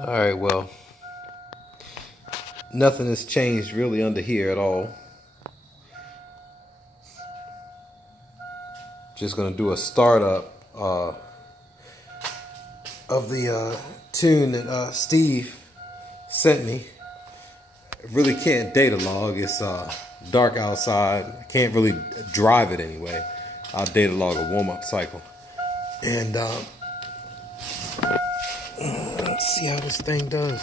All right, well, nothing has changed really under here at all. Just gonna do a startup of the tune that Steve sent me. I really can't data log. It's dark outside. I can't really drive it anyway. I'll data log a warm-up cycle. And let's see how this thing does.